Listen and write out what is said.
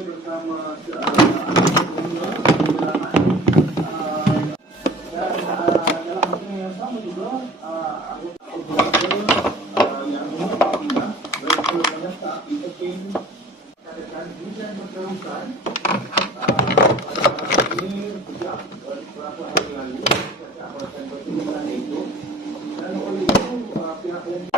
bersama dan dalam masa yang sama juga yang pindah mereka menyerta bikin katakan hujan berterusan ini sejak beberapa hari lalu sejak kawasan pertunjukan itu dan oleh itu pihak yang